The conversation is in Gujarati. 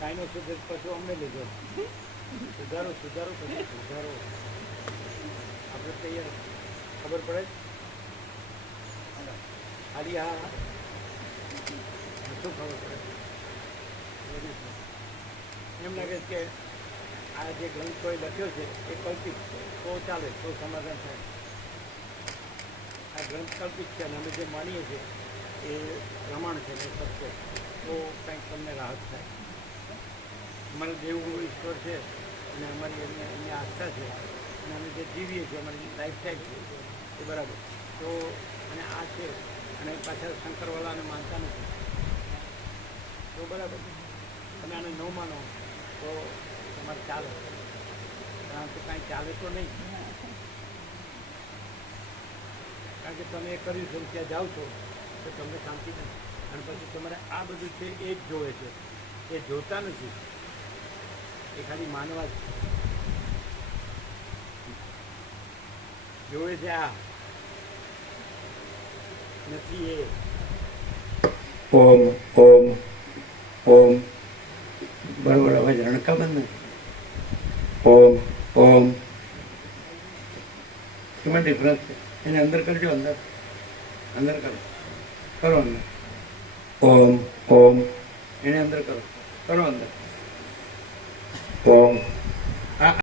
કાંઈ સુધી પશુ અમને લીધો સુધારો સુધારો પછી સુધારો. આપણે તૈયાર. ખબર પડે? ખાલી આ શું ખબર પડે? એમ લાગે કે આ જે ગ્રંથ કોઈ લખ્યો છે, એ કલ્પિત છે. તો ચાલે, તો સમાધાન થાય. આ ગ્રંથ કલ્પિત છે અને અમે જે માનીએ છીએ, એ પ્રમાણ છે ને સત્ય તો કંઈક તમને રાહત થાય. અમારો દેવું ઈશ્વર છે અને અમારી એમને એમની આસ્થા છે અને અમે જે જીવીએ છીએ, અમારી લાઈફસ્ટાઈલ છે, એ બરાબર. તો અને આ છે અને પાછળ શંકરવાલાને માનતા નથી. તો બરાબર. તમે આને ન માનો, તો તમારે ચાલે. કારણ કે કાંઈ ચાલે તો નહીં. કારણ કે તમે એ કર્યું છે ત્યાં જાઓ છો, તો તમને શાંતિ નથી. અને પછી તમારે આ બધું છે એ જ જોવે છે. એ જોતા નથી. એ ખાલી માનવા જોવે છે આ. નથી એ. ઓમ ઓમ ઓમ. બરોબર અવાજ રણકા બંધ ઓમ ઓમ. એમાં ડિફરન્સ છે. એને અંદર કરજો અંદર. અંદર કરો. કરો અંદર. ઓમ ઓમ. એને અંદર કરો. કરો અંદર. ઓમ